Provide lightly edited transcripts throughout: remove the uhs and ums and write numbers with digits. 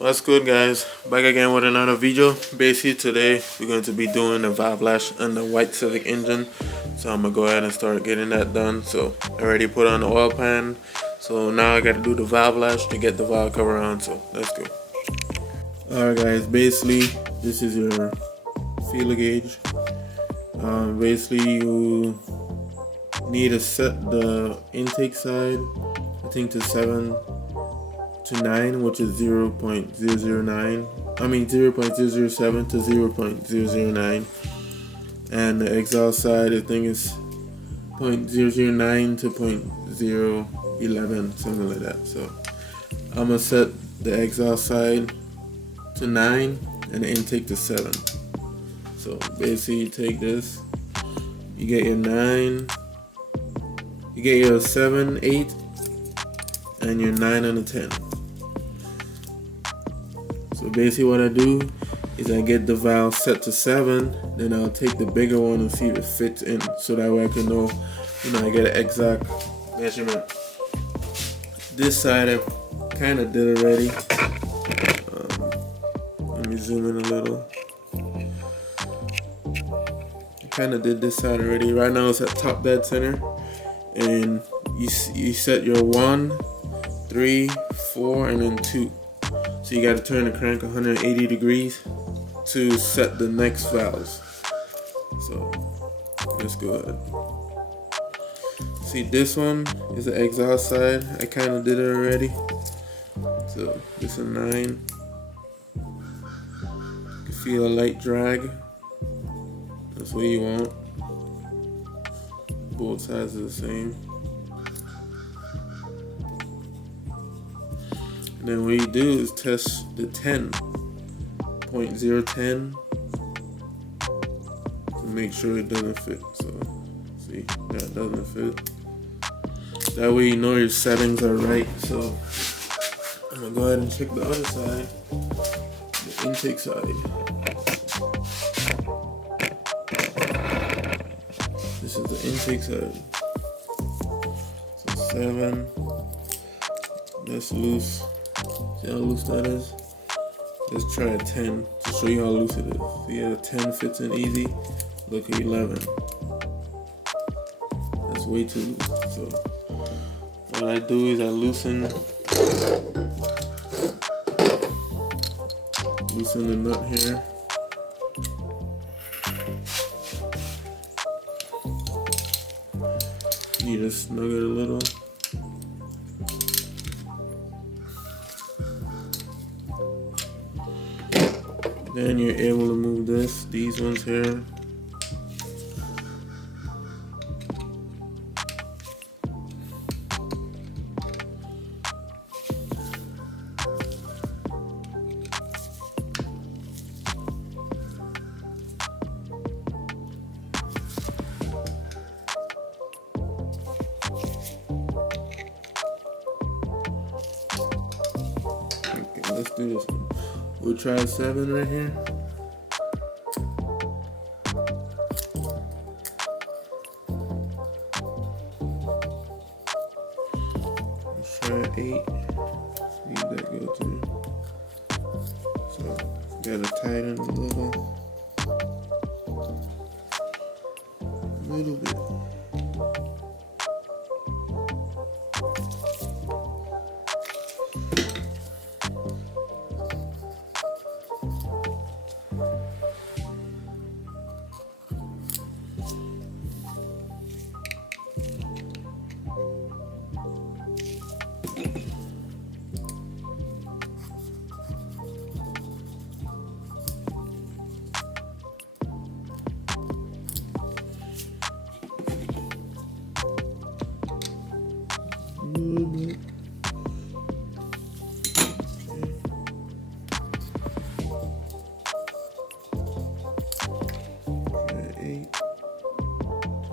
What's good, guys? Back again with another video. Basically today we're going to be doing the valve lash on the white Civic engine, so I'm gonna go ahead and start getting that done. So I already put on the oil pan, so now I gotta do the valve lash to get the valve cover on. So let's go. Alright guys, basically this is your feeler gauge. Basically you need to set the intake side, I think, to 7 to 9, which is 0.009. I mean 0.007 to 0.009, and the exhaust side I think is 0.009 to 0.011, something like that. So I'm gonna set the exhaust side to 9 and the intake to 7. So basically you take this, you get your 9, you get your 7, 8, and your 9 and a 10. So basically what I do is I get the valve set to 7, then I'll take the bigger one and see if it fits in, so that way I can know, I get an exact measurement. This side I kind of did already. Let me zoom in a little. I kind of did this side already. Right now it's at top dead center, and you set your 1, 3, 4, and then 2. So you got to turn the crank 180 degrees to set the next valves. So let's go ahead. See, this one is the exhaust side. I kind of did it already. So this is a 9. You can feel a light drag. That's what you want. Both sides are the same. And then what you do is test the 10.010 to make sure it doesn't fit. So see, that doesn't fit. That way you know your settings are right. So I'm gonna go ahead and check the other side, the intake side. This is the intake side. So 7. That's loose. See how loose that is? Let's try a 10 to show you how loose it is. See how 10 fits in easy? Look at 11. That's way too loose. So what I do is I loosen the nut here. You just snug it a little. Then you're able to move these ones here. Okay, let's do this one. We'll try 7 right here. Let's try 8. See if that goes through. So gotta tighten a little bit.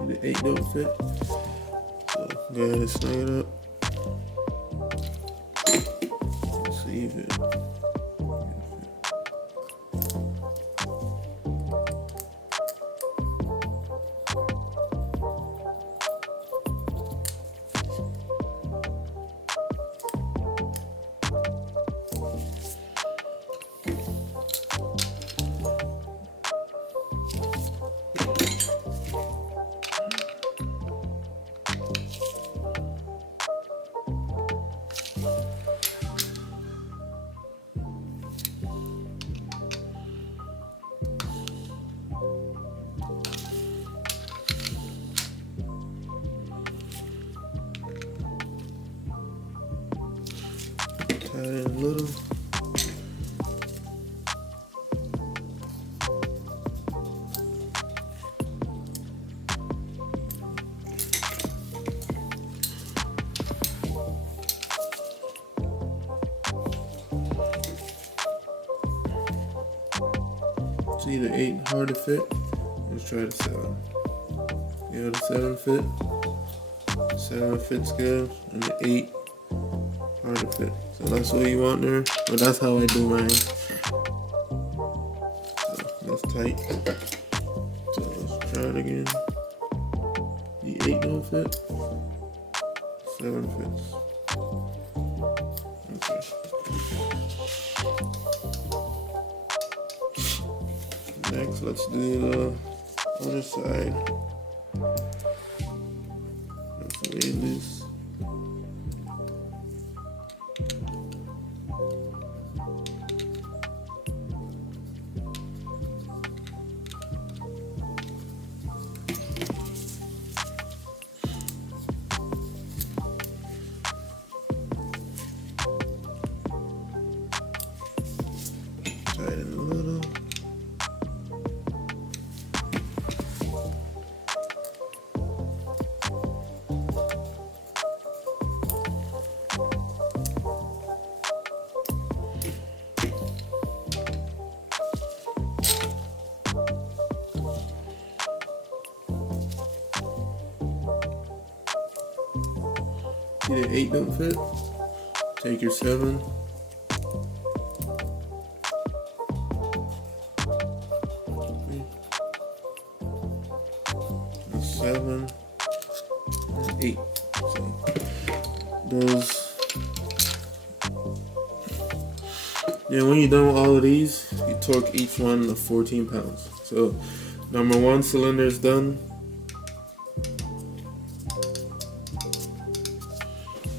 The 8 don't fit, so go ahead and snug it up. Let's see if it fit. little. See the 8 hard to fit. Let's try the 7. Yeah, the 7 fit. 7 fits good, and the 8 hard to fit. So that's what you want there. But that's how I do mine. So that's tight. So let's try it again. The 8 don't fit. 7 fits. Okay. Next, let's do the other side. That's way loose. Tighten a little. See the 8 don't fit? Take your 7. And 7 and 8. So those. Yeah, when you're done with all of these, you torque each one to 14 pounds. So number 1 cylinder is done.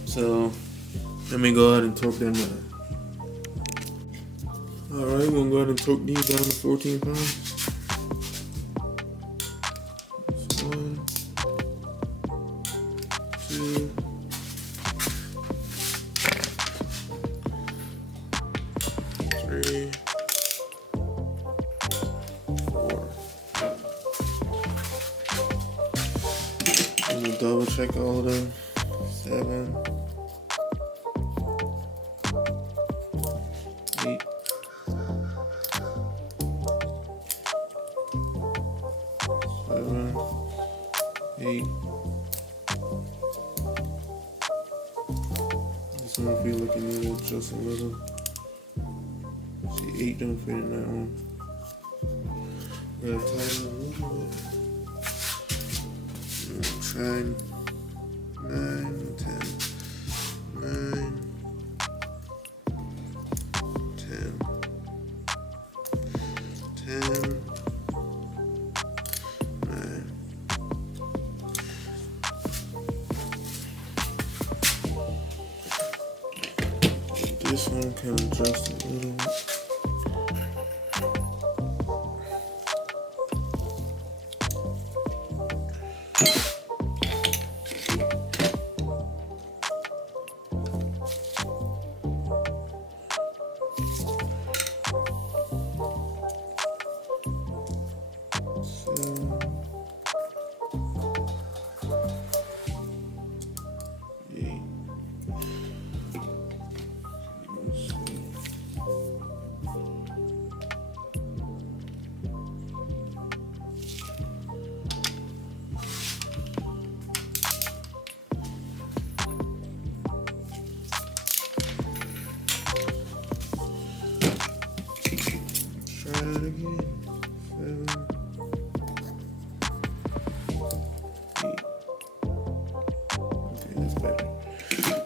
So let me go ahead and torque them down. Alright, we're gonna go ahead and torque these down to 14 pounds. That's 1, 2, 3, 4. I'm gonna double check all of them. 7, 8, 7, 8. This one feel like you need to adjust a little. See, 8 don't fit in that one. Gotta tighten it a little bit. Try 9, 10, 9, 10, 10, 9. This one can adjust a little bit.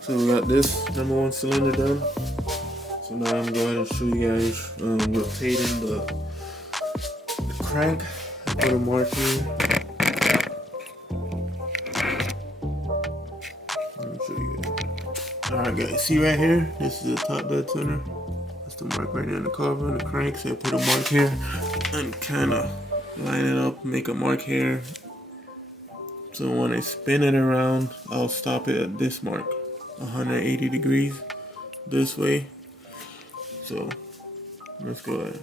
So we got this number 1 cylinder done. So now I'm going to show you guys rotating the crank. I put a mark here. Let me show you guys. Alright guys, see right here? This is the top dead center. That's the mark right there in the cover and the crank. So I put a mark here and kind of line it up, make a mark here. So when I spin it around, I'll stop it at this mark. 180 degrees this way. So let's go ahead.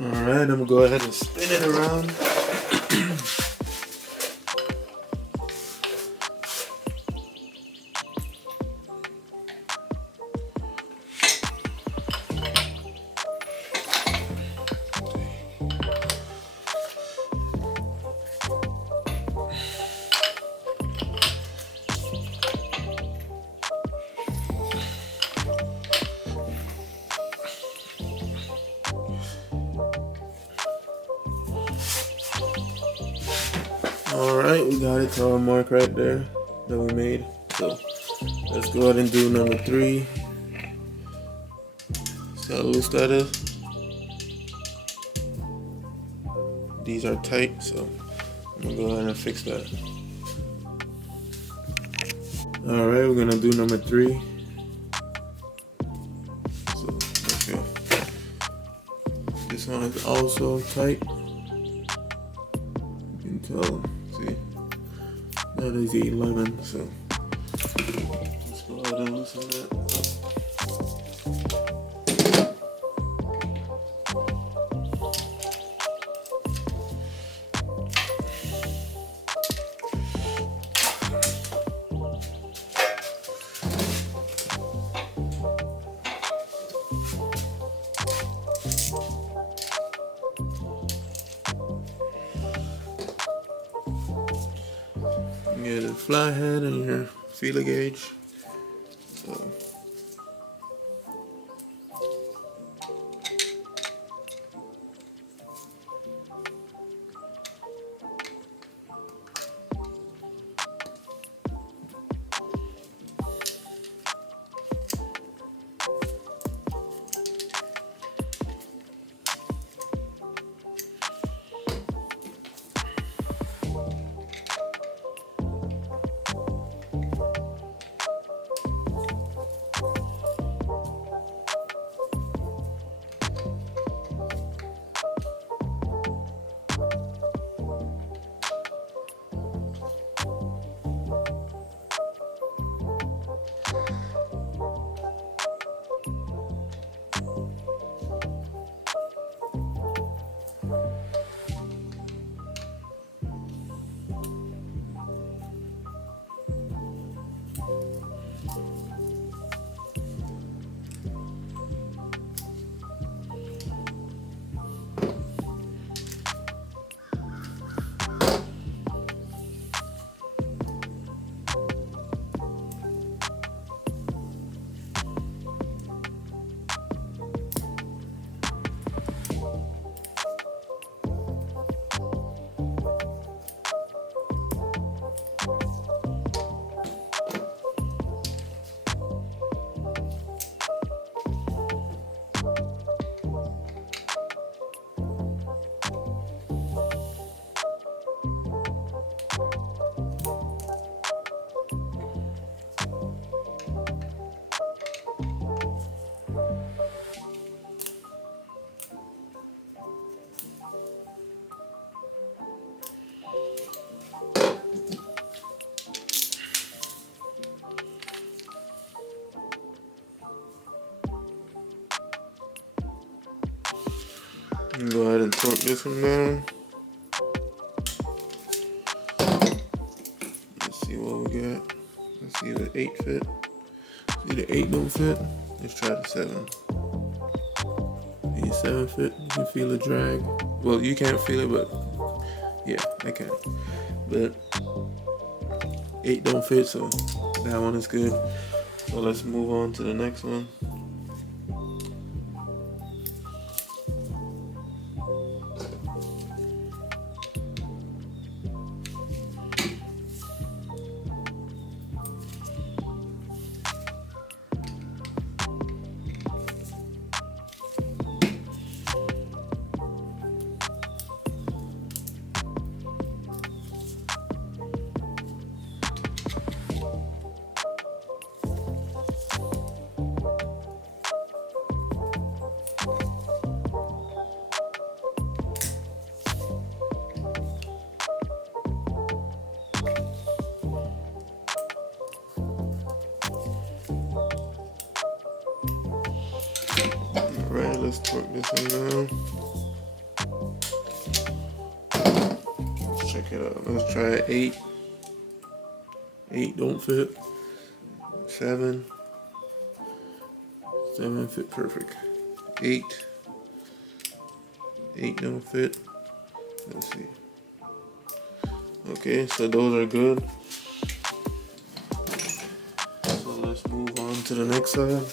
Alright, I'm gonna go ahead and spin it around. Alright, we got it to our mark right there that we made. So let's go ahead and do number 3. See how loose that is? These are tight, so I'm gonna go ahead and fix that. Alright, we're gonna do number 3. So let's go. This one is also tight. You can tell, see, that is 11, so let's go ahead and loosen that up. Get a flat head and your feeler gauge. So go ahead and torque this one down. Let's see what we got. Let's see if the 8 fit. See the 8 don't fit. Let's try the 7. The 7 fit. You can feel the drag. Well, you can't feel it, but yeah, I can. But 8 don't fit, so that one is good. So let's move on to the next one. Alright, let's torque this one down. Let's check it out. Let's try 8. 8 don't fit. 7. 7 fit perfect. 8. 8 don't fit. Let's see. Okay, so those are good. So let's move on to the next side.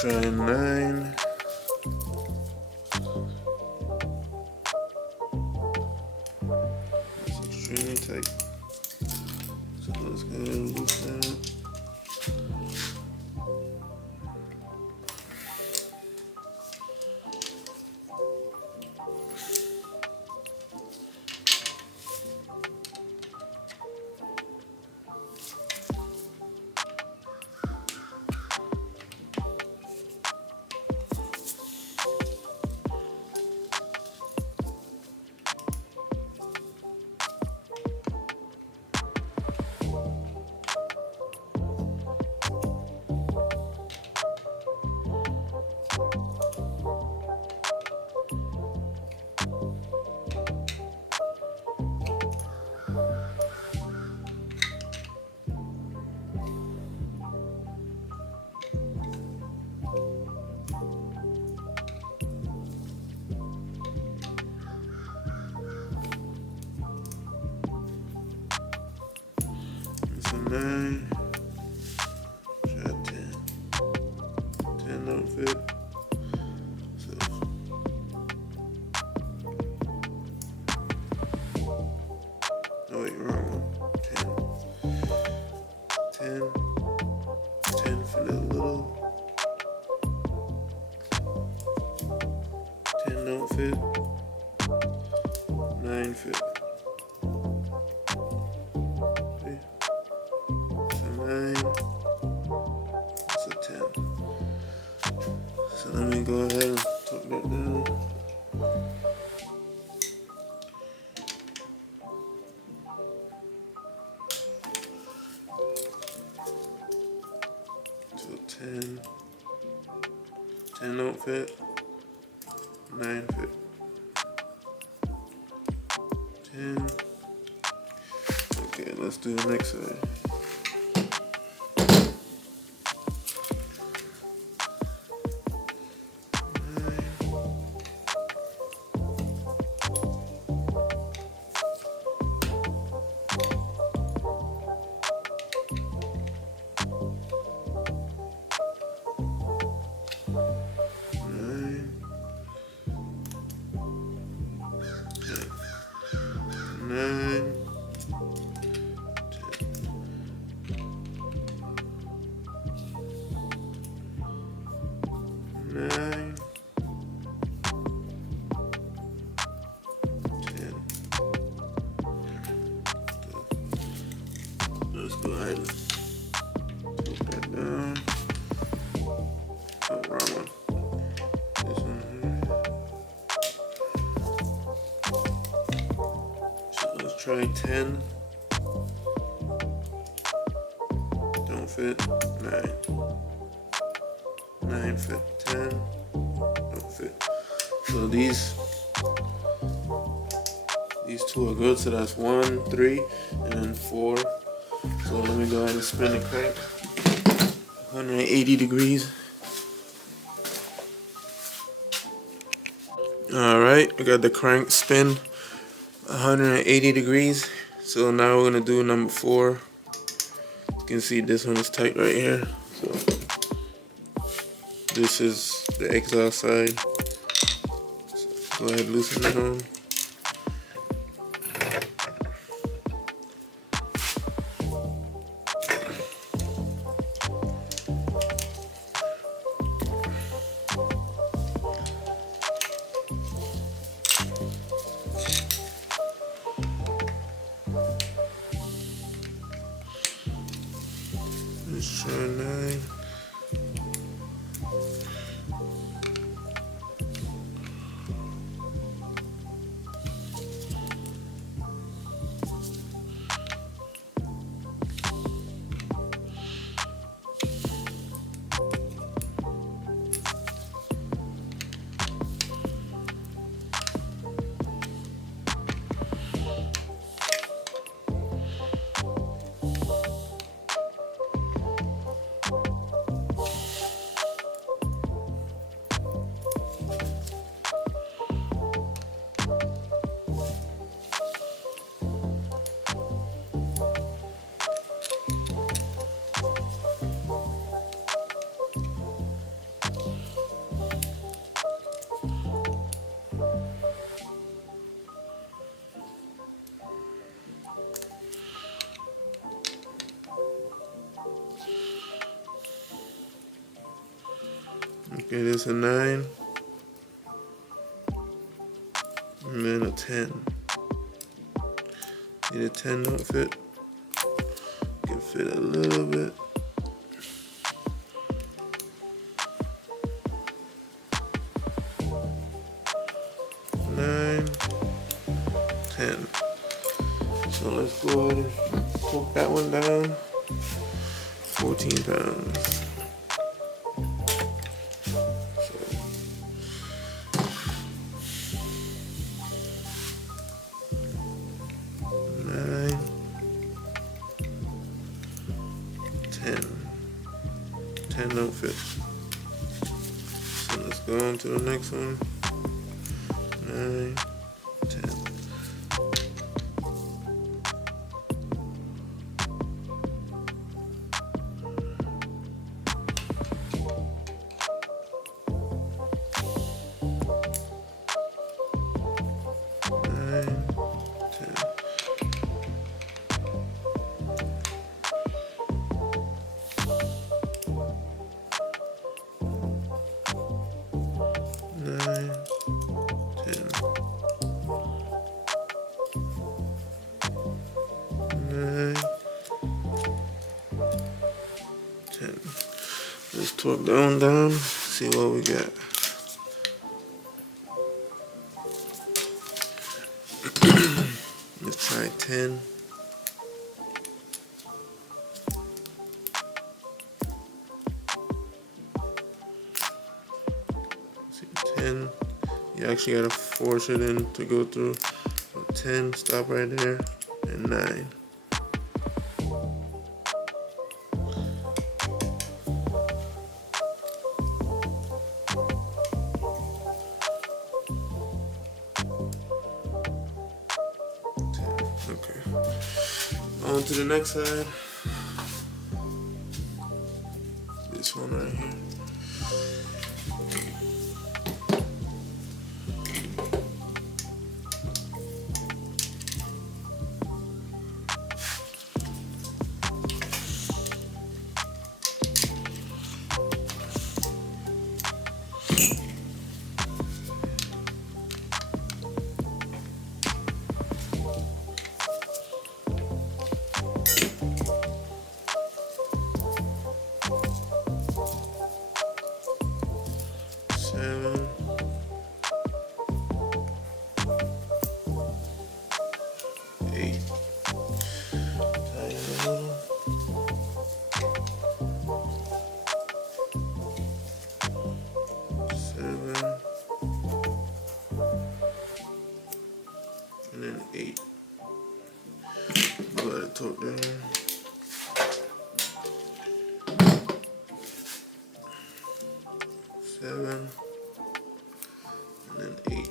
Try 9. It's extremely tight. So let's go ahead and loosen that. So 9. Try 10. 10 don't fit. So oh wait, wrong one. 10. 10 fit a little. 10 don't fit. 9 fit. Okay. So 9. That's a 10. So let me go ahead and tuck that down. So 10. 10 don't fit. 9 fit. 10. Okay, let's do the next side. Nine, 10. Let's go ahead and put that down. Oh, wrong one. This one here. So let's try 10. Don't fit. 9. 9 fit. 10. Don't fit. So these two are good. So that's 1, 3, and then 4. So let me go ahead and spin the crank 180 degrees. Alright, I got the crank spin 180 degrees. So now we're gonna do number 4. You can see this one is tight right here. So this is the exhaust side. So go ahead and loosen it on. Let's try 9. Okay, this a 9. And then a 10. See, the 10 don't fit. Can fit a little bit. 9, 10. So let's go ahead and poke that one down. 14 pounds. So, 9, 10. 10 don't fit. So let's go on to the next one. 9, 10. 9, 10. 9, 10. 9, 10. Let's torque that one down, see what we got. Let's try 10. See, 10. You actually gotta force it in to go through. So 10, stop right there, and 9. Okay. On to the next side. This one right here. And then 8. Go ahead and torque down. 7. And then 8.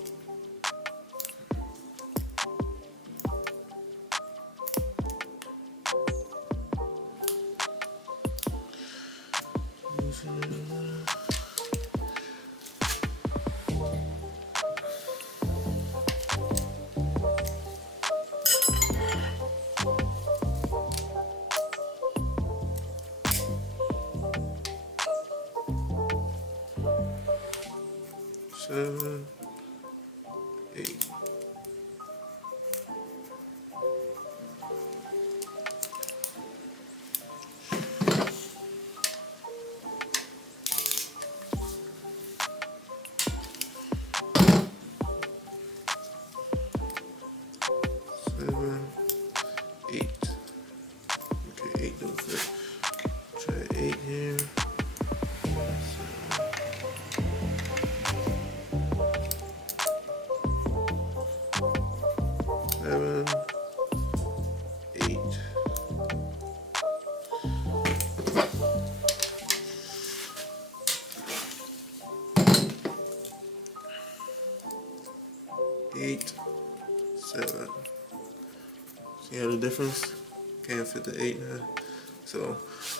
Seven, 8. Seven, 8. Okay, 8 don't fit. Try 8 here. 7, 8. 8, 7. See how the difference? Can't fit the 8 now. So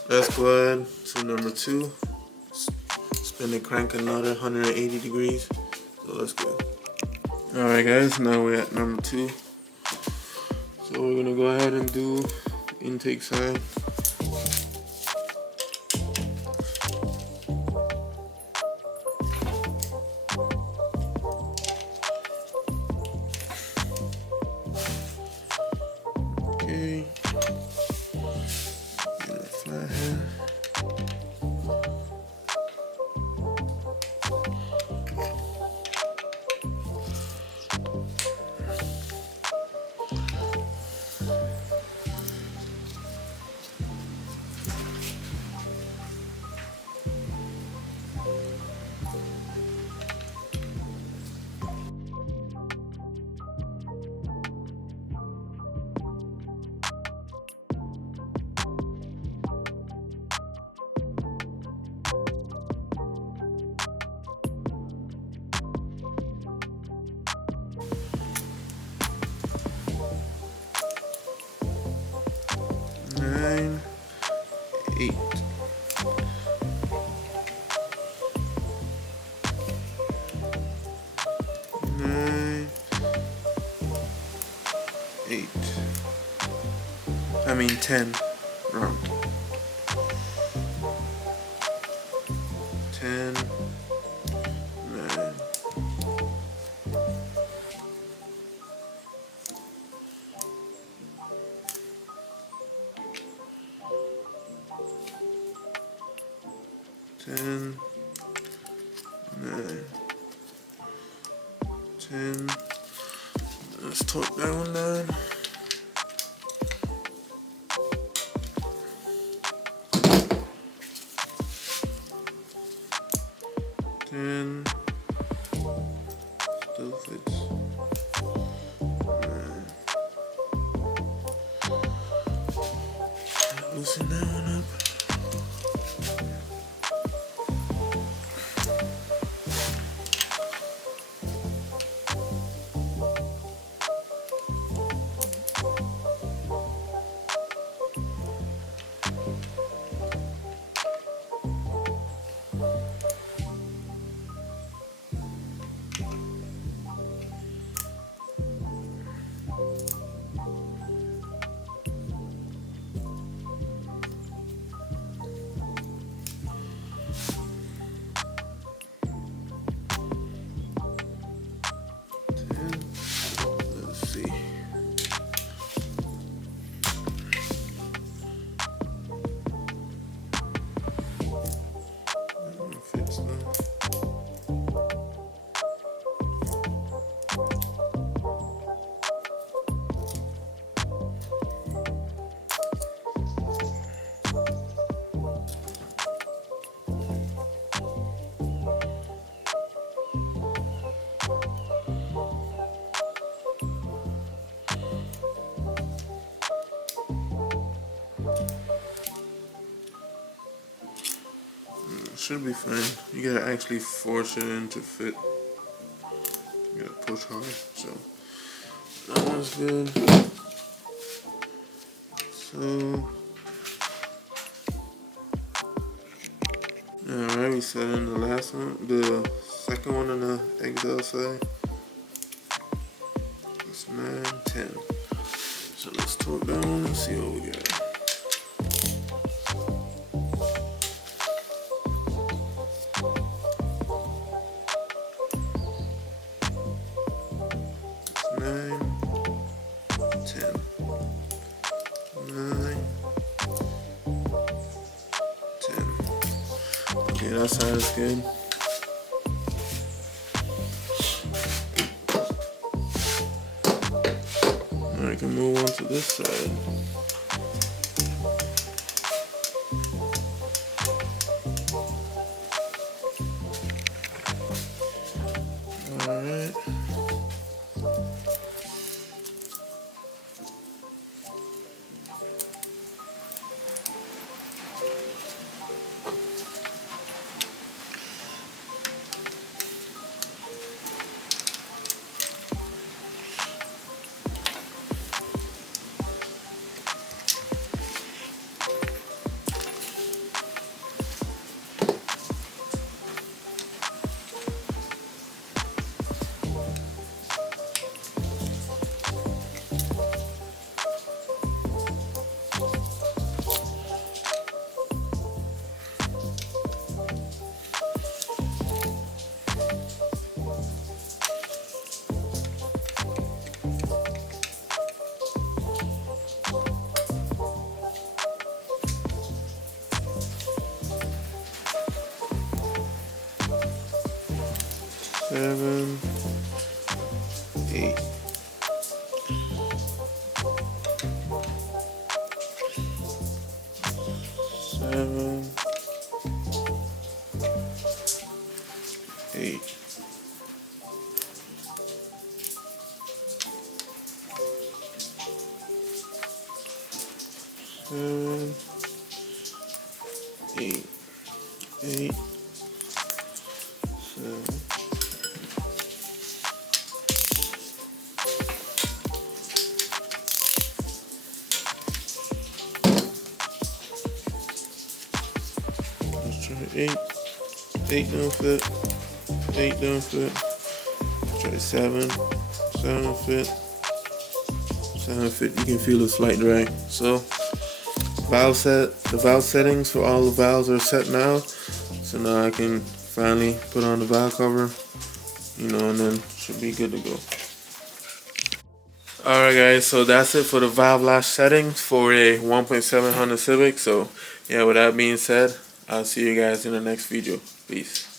let's go ahead to number 2. Spin the crank another 180 degrees. So let's go. Alright guys, now we're at number 2. So we're gonna go ahead and do intake side. 10 round. 10, 9. 10, 9, 10. Let's torque that one down. 10. Still fits. 9. Loosen that one up. Let's see. That one fits now. Should be fine. You gotta actually force it in to fit. You gotta push hard. So that one's good. So alright, we set in the last one, the second one on the exile side. It's 9, 10. So let's torque that one and see what we got. 9, 10, 9, 10. Okay, that side is good. Now I can move on to this side. Alright. Seven, 8. Seven, 8. Seven, 8. 8. 7. Let's try 8. 8 don't fit. 8 don't fit. Let's try 7. 7 fit. 7 fit. You can feel a slight drag. So the valve settings for all the valves are set now. So now I can finally put on the valve cover, you know, and then should be good to go. Alright guys, so that's it for the valve lash settings for a 1.7 Honda Civic. So yeah, with that being said, I'll see you guys in the next video. Peace.